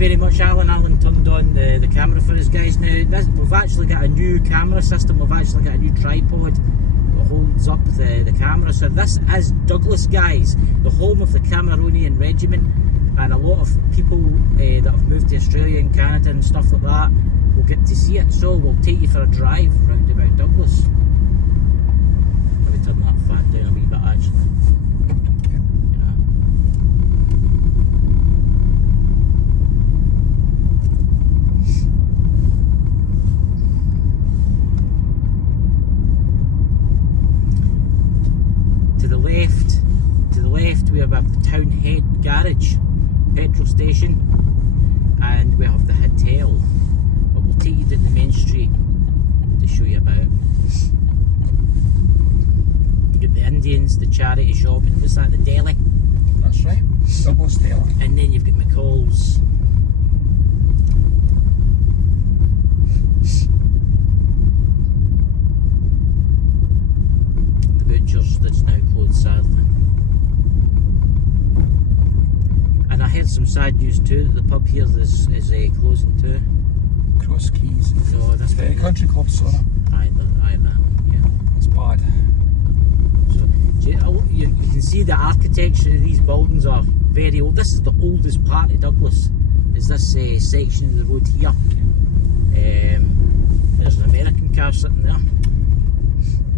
very much, Alan. Alan turned on the camera for us guys now. We've actually got a new camera system, we've actually got a new tripod that holds up the camera. So this is Douglas, guys, the home of the Cameronian Regiment, and a lot of people that have moved to Australia and Canada and stuff like that will get to see it. So we'll take you for a drive round about Douglas. Maybe turn that fan down a wee bit actually. To the left we have a town head garage, petrol station, and we have the hotel. But we'll take you down the main street to show you about. You get the Indians, the charity shop, and what's that, the deli? That's right, Douglas Deli. And then you've got McCall's. The butcher's that's now closed, sadly. And I heard some sad news too, that the pub here is closing too. Cross Keys. No, that's the country club, sorry. Aye, yeah. It's bad. So, you can see the architecture of these buildings are very old. This is the oldest part of Douglas, is this section of the road here. There's an American car sitting there.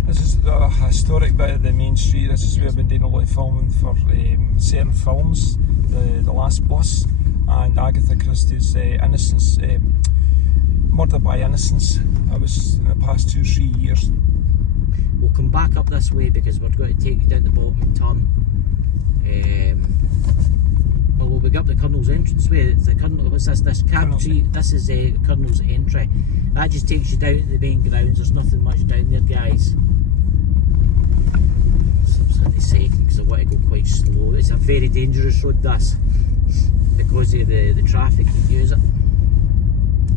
This is a historic bit of the main street. This is where I've been doing a lot of filming for certain films. The Last Bus and Agatha Christie's Innocence, Murder by Innocence. That was in the past 2 or 3 years. We'll come back up this way because we're going to take you down the bottom turn. Well, we'll be up the Colonel's entrance way. It's the Colonel. What's this? This cap tree. This is Colonel's entry. That just takes you down to the main grounds. There's nothing much down there, guys. I'm second because I want to go quite slow. It's a very dangerous road, this, because of the traffic that use it.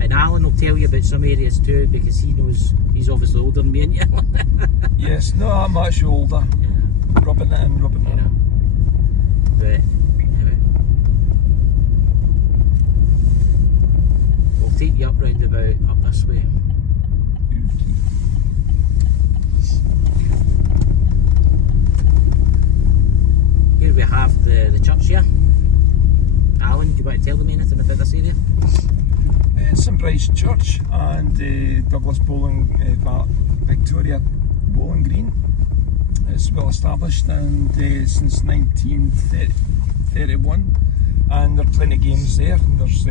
And Alan will tell you about some areas too, because he knows, he's obviously older than me, ain't you? Yes, no, I'm much older. Yeah. Rubbing it in. But anyway, we'll take you up roundabout, up this way. Here we have the church here. Alan, do you want to tell them anything about this area? St Bride's Church and Douglas Bowling, Victoria Bowling Green. It's well established and since 1931, and there are plenty of games there. And there's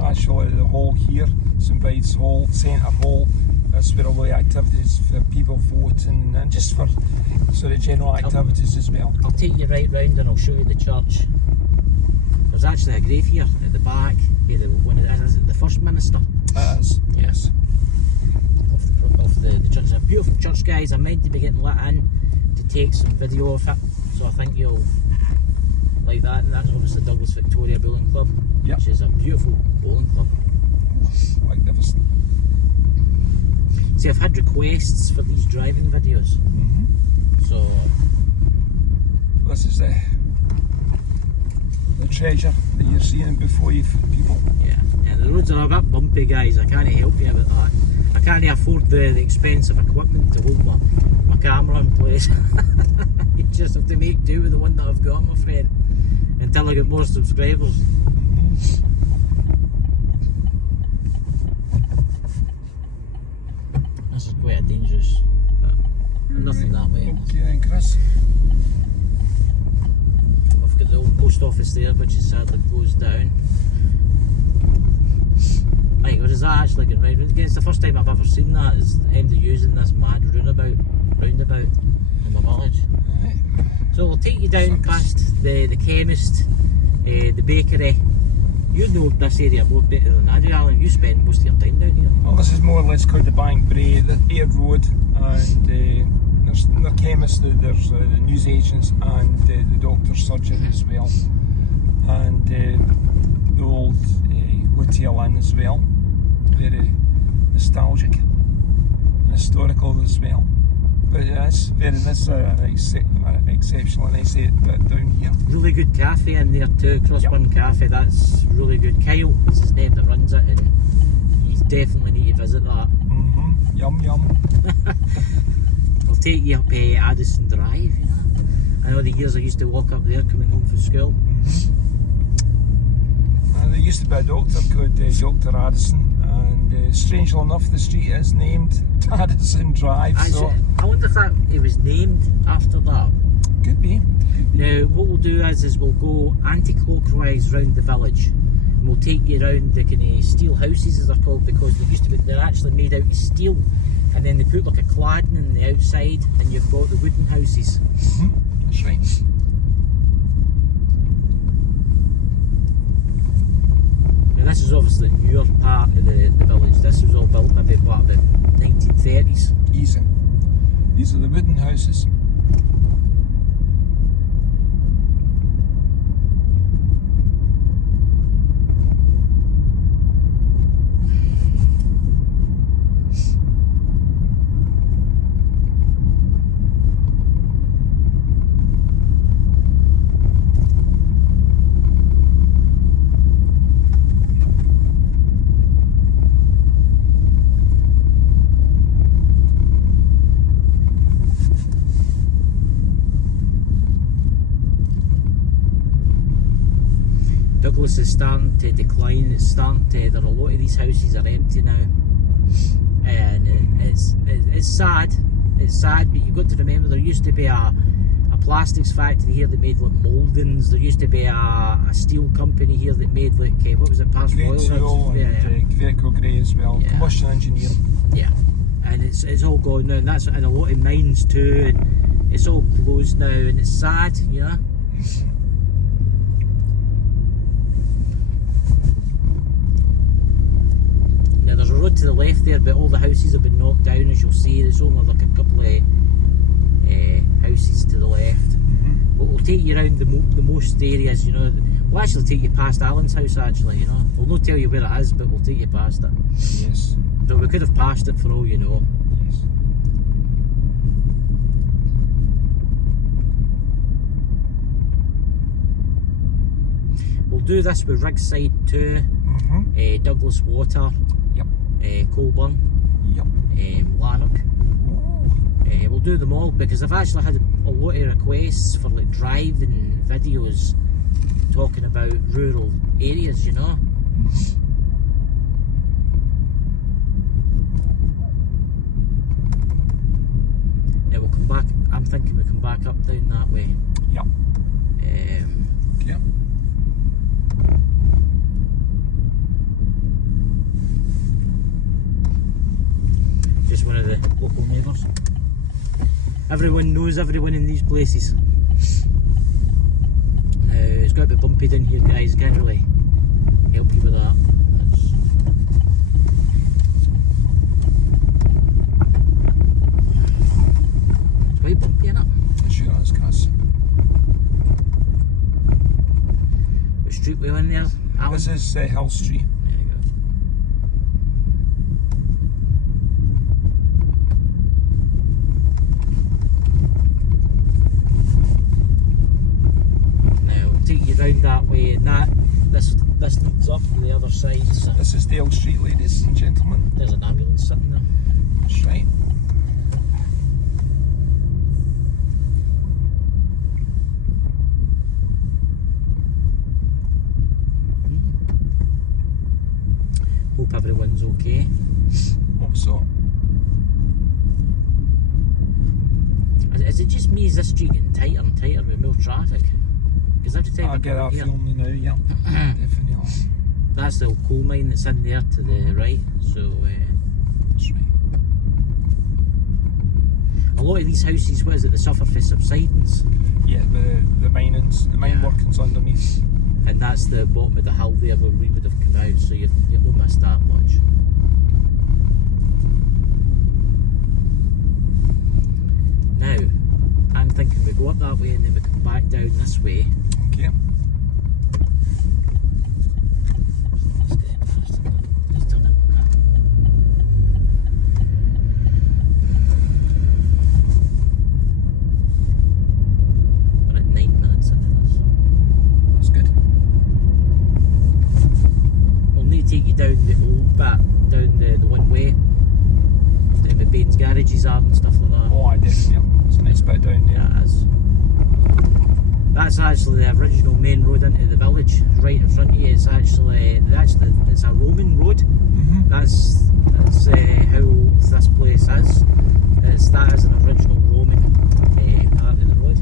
actually the hall here, St Bride's Hall, Centre Hall. That's where all the activities for people voting and just for sort of general activities as well. I'll take you right round and I'll show you the church. There's actually a grave here at the back. Is it the first minister? It is, yes. Of the church. It's a beautiful church, guys. I'm meant to be getting let in to take some video of it, so I think you'll like that. And that's obviously Douglas Victoria Bowling Club, yep, which is a beautiful bowling club. Magnificent. See, I've had requests for these driving videos, so this is the treasure that you're seeing before you people. Yeah, the roads are a bit bumpy, guys. I can't help you about that. I can't afford the expensive equipment to hold my camera in place. You just have to make do with the one that I've got, my friend, until I get more subscribers. This is quite a dangerous, but nothing that way. Okay then, Chris. I've got the old post office there, which is sadly closed down. Right, what is that actually going right? Again, it's the first time I've ever seen that, is the end of using this mad roundabout in my village. Right. So we'll take you down past the chemist, the bakery. You know this area more better than I do, Alan. You spend most of your time down here. Well, this is more or less called the Bank Bray, the Air Road, and there's the chemist, there's the newsagents, and the doctor's surgery as well, and the old Hotel Inn as well. Very nostalgic and historical as well. But yeah, it's very nice, exceptional nice bit down here. Really good cafe in there too, Crossburn Cafe. That's really good. Kyle is his name that runs it, and you definitely need to visit that. Yum yum. I'll take you up Addison Drive, you know. I know the years I used to walk up there coming home from school. There used to be a doctor called Dr. Addison, and strangely enough the street is named Addison Drive. So I wonder if it was named after that. Could be. Now what we'll do is we'll go anti-clockwise round the village, and we'll take you around the kind of steel houses, as they're called, because they're actually made out of steel, and then they put like a cladding in the outside, and you've got the wooden houses. That's right. Now this is obviously the newer part of the village. This was all built maybe about 1930s. Easy. These are the wooden houses. Douglas is starting to decline. It's starting to. A lot of these houses are empty now, and it's sad. It's sad, but you've got to remember there used to be a plastics factory here that made like mouldings. There used to be a steel company here that made like what was it? Great tool and Greco Grey as well. Yeah. Combustion engineering. Yeah, and it's all gone now, and that's in a lot of mines too. And it's all closed now, and it's sad, you know. Now there's a road to the left there, but all the houses have been knocked down, as you'll see. There's only like a couple of houses to the left. But we'll take you around the most areas, you know. We'll actually take you past Alan's house, actually, you know. We'll not tell you where it is, but we'll take you past it. Yes. So we could have passed it for all you know. Yes. We'll do this with Rigside too, Douglas Water, Colburn, Lanark. We'll do them all because I've actually had a lot of requests for like driving videos talking about rural areas, you know. Now we'll come back. I'm thinking we come back up down that way. Yep. Just one of the local neighbours. Everyone knows everyone in these places. Now it's got to be bumpy down here, guys. Can't really help you with that. It's quite bumpy, isn't it? It sure is, Cass. What street we on there, Alan? This is Hill Street. There you go. Now we'll take you round that way, and this leads up to the other side. So This is Dale Street, ladies and gentlemen. there's an ambulance sitting there. That's right. Hope everyone's okay. Hope so. Is it just me? Is this street getting tighter and tighter with more traffic? Because every time I get that here, feeling now, yeah. Definitely. that's the old coal mine that's in there to the right. So That's right. a lot of these houses, what is it? They suffer for subsidence, Yeah, the mine workings underneath. and that's the bottom of the hill there where we would have come out. So you've not missed that much. Now, I'm thinking we go up that way and then we come back down this way. Okay. Let's get in first. Let's turn it. down the old bit, down the one way, down the Baines garages are and stuff like that. Oh, I definitely. It's a nice bit down there. Yeah, it is. That's actually the original main road into the village, right in front of you. It's actually it's a Roman road. Mm-hmm. That's how old this place is. That is an original Roman part of the road.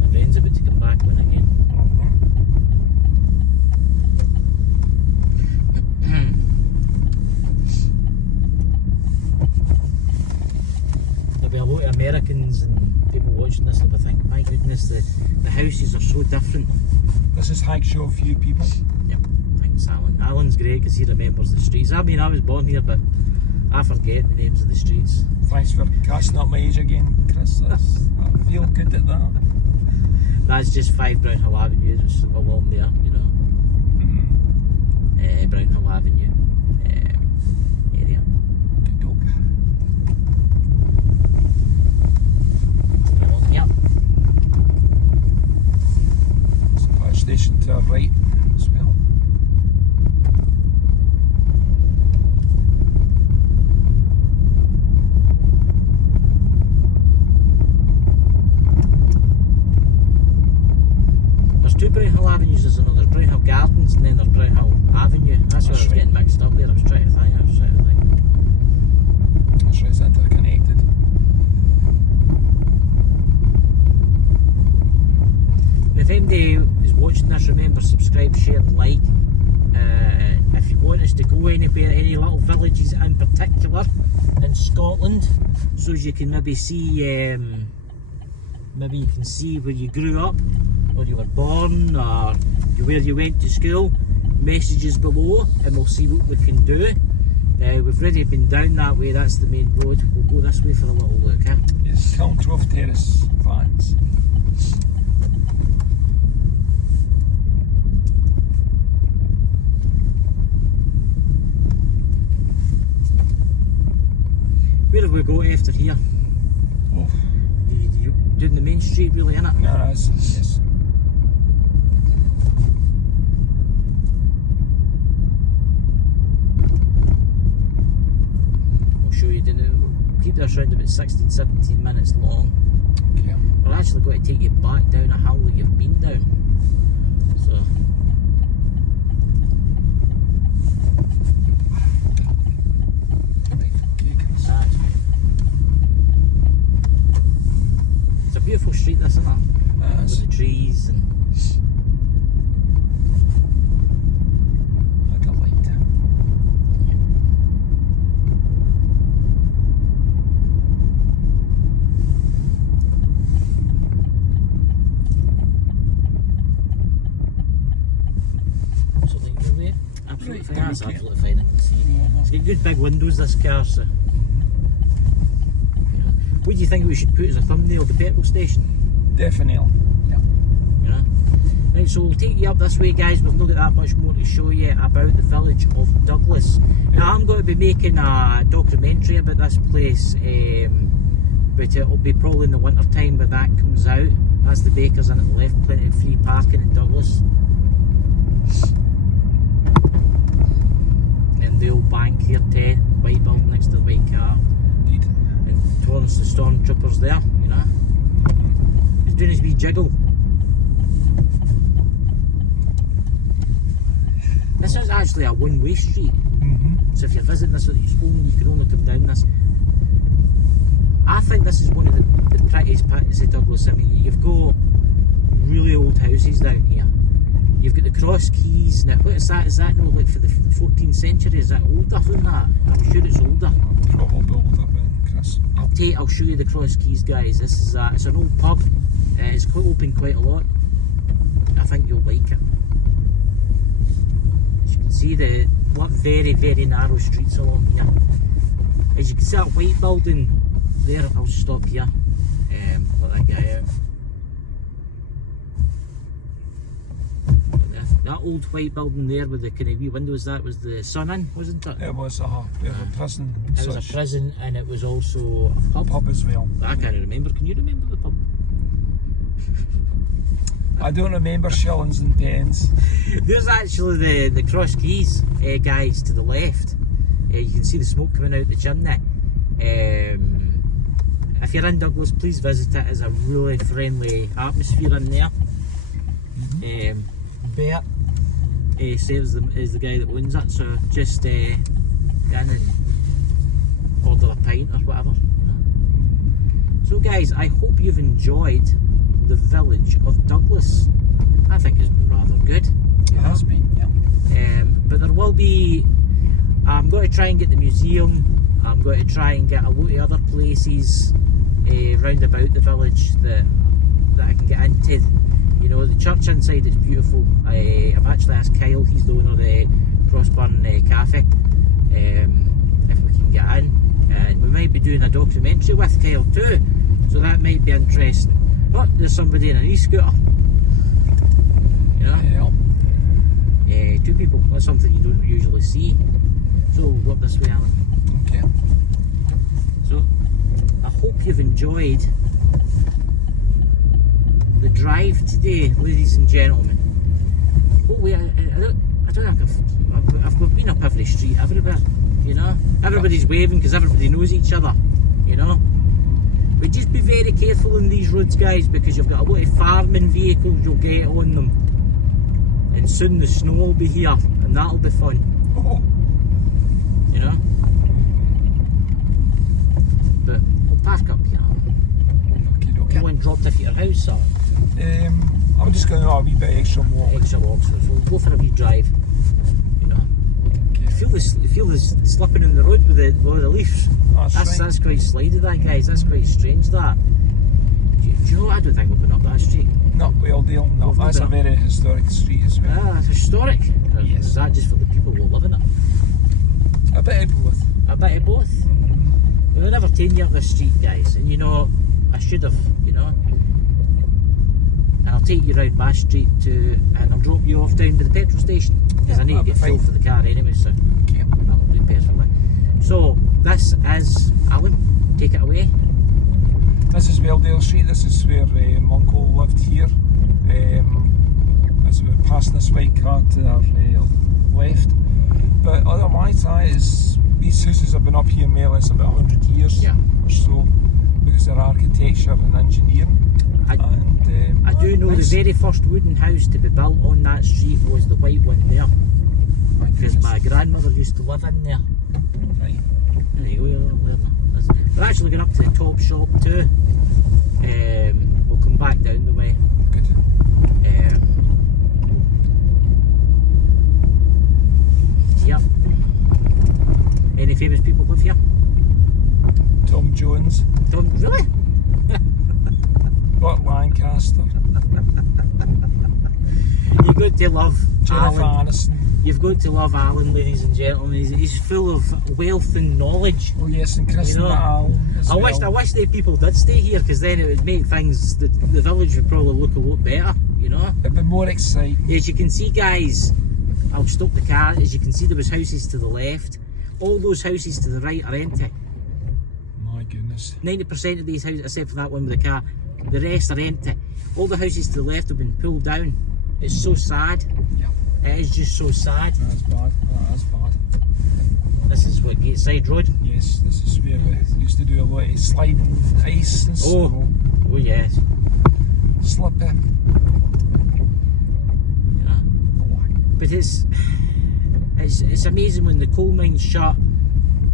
The rain's about to come back on again. There'll be a lot of Americans and people watching this that will think, my goodness, the houses are so different. This is Hagshaw for you people. Yep, thanks Alan. Alan's great because he remembers the streets. I mean, I was born here, but I forget the names of the streets. Thanks for catching up my age again, Chris. I feel good at that. That's just 5 Brown Hill Avenue, just along there, you know. Mm-hmm. Brown Hill Avenue area. Good dog. Yep. There's a fire station to our right as well. There's 2 Brown Hill Avenues, there's another Brown Hill Gardens and then there's Brown Hill Avenue. That's where I was right. getting mixed up there. I was trying to think. That's right, it's interconnected. And if anybody is watching this, remember, subscribe, share and like. If you want us to go anywhere, any little villages in particular in Scotland, so as you can maybe see, maybe you can see where you grew up, or you were born, or where you went to school, messages below and we'll see what we can do. We've already been down that way, that's the main road. We'll go this way for a little look, eh? Yes, Kilncroft Terrace fans. Where have we got after here? Oh, You doing the main street really, innit? no, yes. I'll show you doing it. We'll keep this around about 16-17 minutes long. Okay. We're actually going to take you back down a hill that you've been down. So Right, okay, Chris. that's it's a beautiful street, this, isn't it? That's With the trees and like a light. so like your way. Absolutely Right, fine. there That's we go. absolutely fine. I can see. It's got good big windows, this car. So. Yeah. What do you think we should put as a thumbnail? The petrol station. Definitely. Yeah. You know? Right, so we'll take you up this way, guys. We've not got that much more to show you about the village of Douglas. Now, I'm going to be making a documentary about this place, but it'll be probably in the winter time, but that comes out. That's the Bakers in at the left, plenty of free parking in Douglas. And the old bank here, too, white building next to the white car. Indeed. And towards the stormtroopers there, you know. He's doing his wee jiggle. This is actually a one-way street, Mm-hmm. so if you're visiting this, you can only come down this. I think this is one of the prettiest parts of Douglas. I mean, you've got really old houses down here. You've got the cross keys. Now, what is that? Is that like for the 14th century? Is that older than that? I'm sure it's older. Probably older than Chris. I'll show you the cross keys, guys. This is it's an old pub. It's quite open quite a lot. I think you'll like it. As you can see, the very, very narrow streets along here. As you can see, that white building there. I'll stop here. Let that guy out. That old white building there with the kind of wee windows, that was the Sun Inn, wasn't it? It was a prison. It was a prison and it was also a pub. Pub as well. I can't remember. Can you remember the pub? I don't remember shillings and pence. There's actually the Cross Keys guys to the left. You can see the smoke coming out the chimney. If you're in Douglas, please visit it. It's a really friendly atmosphere in there. Bert serves is the guy that owns it, so just get in and order a pint or whatever. So guys, I hope you've enjoyed the village of Douglas. I think it's been rather good. It has been, yeah. But there will be, I'm going to try and get the museum, I'm going to try and get a lot of other places round about the village that I can get into. You know, the church inside is beautiful. I've actually asked Kyle, he's the owner of the Crossburn Cafe, if we can get in. And we might be doing a documentary with Kyle too, so that might be interesting. But there's somebody in an e-scooter. You know? Yeah. Two people, that's something you don't usually see. So we'll go up this way, Alan. Okay. So, I hope you've enjoyed the drive today, ladies and gentlemen. Hopefully, I don't think I've been up every street everywhere, you know. Everybody's waving because everybody knows each other, you know. But just be very careful in these roads, guys, because you've got a lot of farming vehicles you'll get on them. And soon the snow will be here, and that'll be fun. Oh. You know? But we'll park up here. Okay. You went dropped off at your house, or? I'm just going to have a wee bit extra walk. Extra walks, so we'll go for a wee drive. You know? Okay. You feel the slipping in the road with the leaves. That's right. That's quite slidey, that, guys. That's quite strange, that. Do you know, I don't think we've been up that street. No, Wellsdale, no. We've That's a been very historic street as well. Ah, it's historic. Yes. Is that just for the people who live in it? A bit of both. A bit of both. Well, I've never taken you up this street, guys, and you know, I should have, you know. And I'll take you round my street and I'll drop you off down to the petrol station, because I need to get fuel for the car anyway, so Okay. that'll do perfectly. So, this is Alan, take it away. This is Wellsdale Street, this is where my uncle lived here. As we're passing this white car to our left. But otherwise, these houses have been up here more or less about 100 years or so, because of their architecture and engineering. I do know the very first wooden house to be built on that street was the white one there, because my grandmother used to live in there. Right. There you go, we're actually going up to the top shop too. We'll come back down the way. Good. Yep. Any famous people live here? Tom Jones, Really? Burt Lancaster, You've got to love Jennifer Alan. Aniston. You've got to love Alan, ladies and gentlemen. He's full of wealth and knowledge. Oh yes, and Kristen You know, Allen as I well. wish the people did stay here, because then it would make things, the village would probably look a lot better, you know. It'd be more exciting. As you can see, guys, I'll stop the car. As you can see, there was houses to the left. All those houses to the right are empty. My goodness. 90% of these houses, except for that one with the car, the rest are empty. All the houses to the left have been pulled down. It's so sad. Yeah. It is just so sad. That's bad. That's bad. This is what Gateside Road. Yes, this is where we used to do a lot of sliding ice and snow. Oh yes. Slipping. Yeah. But it's amazing when the coal mines shut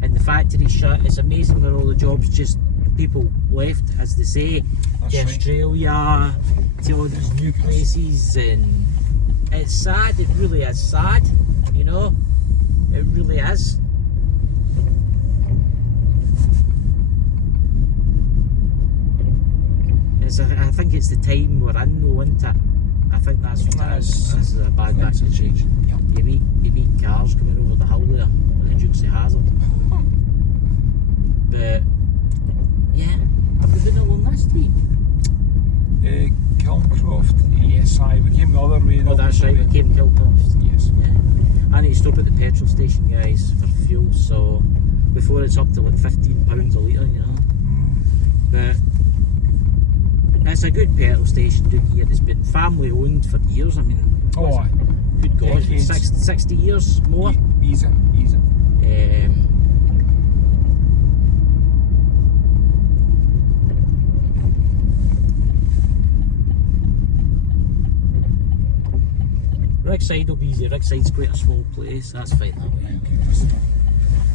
and the factories shut. It's amazing when all the jobs just people left, as they say, That's to right. Australia, to all these new places, and it's sad. It really is sad, you know. It really is. I think it's the time we're in, though, isn't it? I think that's what it is. This is a bad bit to change. Yeah. You meet cars coming over the hill there, with the Dukes of Hazzard. But yeah, have we been along this street? Kilncroft. Yes, we came the other way. Oh, that's right. We came Kilcroft. Yes. Yeah. I need to stop at the petrol station, guys, for fuel. So before it's up to like £15 a litre, you know. But It's a good petrol station down here. It's been family owned for years. I mean, Oh, aye. good God, Decades. 60 years more. Easy. Rigside will be easy. Rigside's quite a small place. That's fine that way.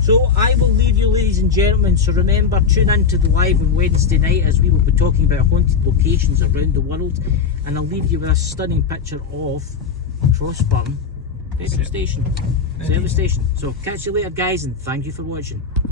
So I will leave you, ladies and gentlemen. So remember, tune in to the live on Wednesday night as we will be talking about haunted locations around the world. And I'll leave you with a stunning picture of Crossburn petrol station, service station. So catch you later, guys, and thank you for watching.